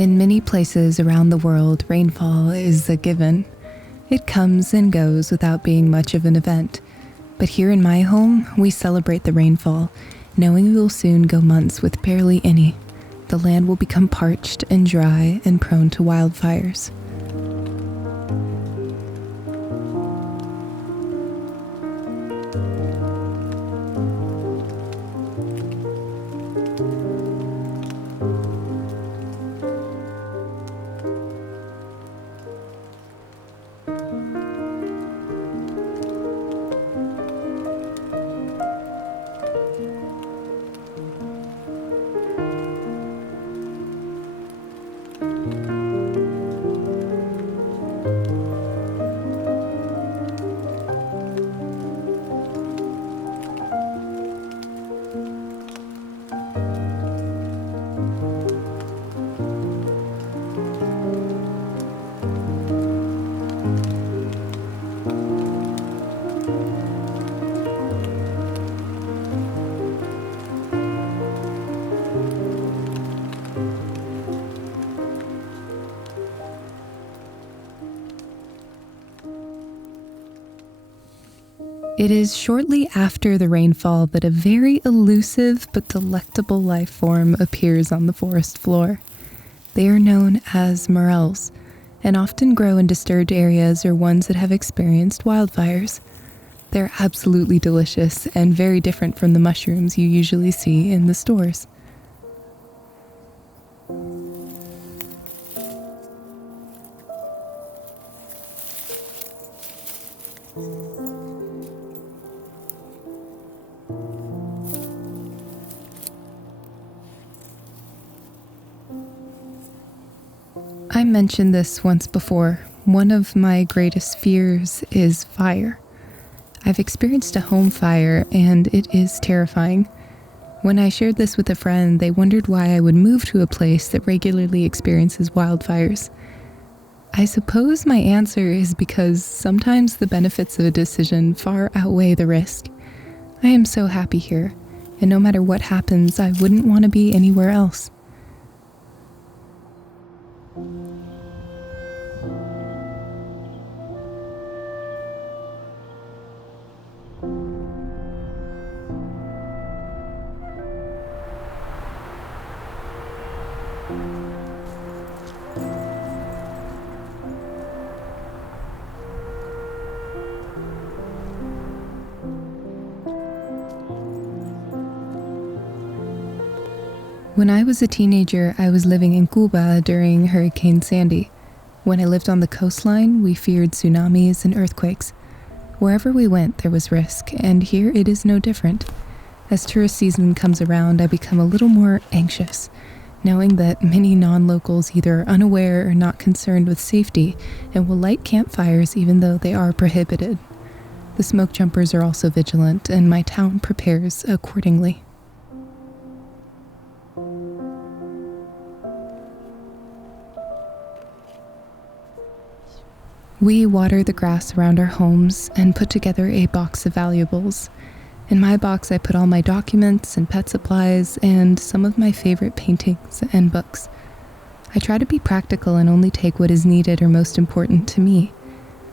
In many places around the world, rainfall is a given. It comes and goes without being much of an event. But here in my home, we celebrate the rainfall, knowing we will soon go months with barely any. The land will become parched and dry and prone to wildfires. It is shortly after the rainfall that a very elusive but delectable life form appears on the forest floor. They are known as morels and often grow in disturbed areas or ones that have experienced wildfires. They're absolutely delicious and very different from the mushrooms you usually see in the stores. I mentioned this once before. One of my greatest fears is fire. I've experienced a home fire and it is terrifying. When I shared this with a friend, they wondered why I would move to a place that regularly experiences wildfires. I suppose my answer is because sometimes the benefits of a decision far outweigh the risk. I am so happy here, and no matter what happens, I wouldn't want to be anywhere else. When I was a teenager, I was living in Cuba during Hurricane Sandy. When I lived on the coastline, we feared tsunamis and earthquakes. Wherever we went, there was risk, and here it is no different. As tourist season comes around, I become a little more anxious, knowing that many non-locals either are unaware or not concerned with safety and will light campfires even though they are prohibited. The smoke jumpers are also vigilant, and my town prepares accordingly. We water the grass around our homes and put together a box of valuables. In my box, I put all my documents and pet supplies and some of my favorite paintings and books. I try to be practical and only take what is needed or most important to me.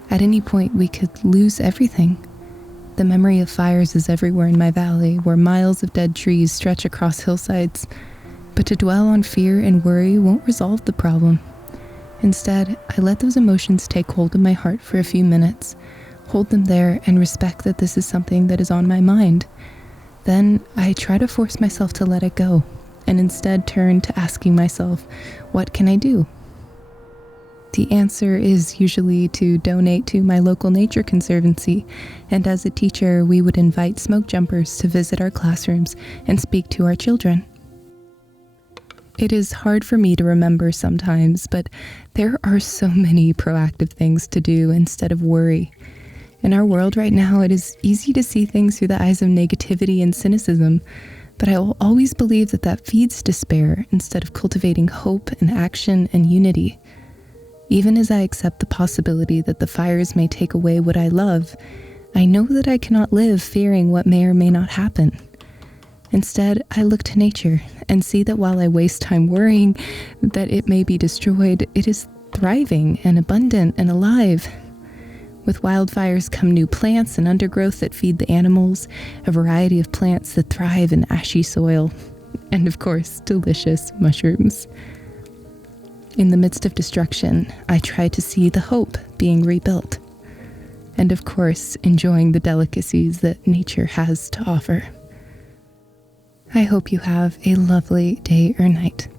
At any point, we could lose everything. The memory of fires is everywhere in my valley, where miles of dead trees stretch across hillsides. But to dwell on fear and worry won't resolve the problem. Instead, I let those emotions take hold of my heart for a few minutes, hold them there, and respect that this is something that is on my mind. Then I try to force myself to let it go, and instead turn to asking myself, what can I do? The answer is usually to donate to my local nature conservancy, and as a teacher, we would invite smoke jumpers to visit our classrooms and speak to our children. It is hard for me to remember sometimes, but there are so many proactive things to do instead of worry. In our world right now, it is easy to see things through the eyes of negativity and cynicism, but I will always believe that that feeds despair instead of cultivating hope and action and unity. Even as I accept the possibility that the fires may take away what I love, I know that I cannot live fearing what may or may not happen. Instead, I look to nature and see that while I waste time worrying that it may be destroyed, it is thriving and abundant and alive. With wildfires come new plants and undergrowth that feed the animals, a variety of plants that thrive in ashy soil, and of course, delicious mushrooms. In the midst of destruction, I try to see the hope being rebuilt, and of course, enjoying the delicacies that nature has to offer. I hope you have a lovely day or night.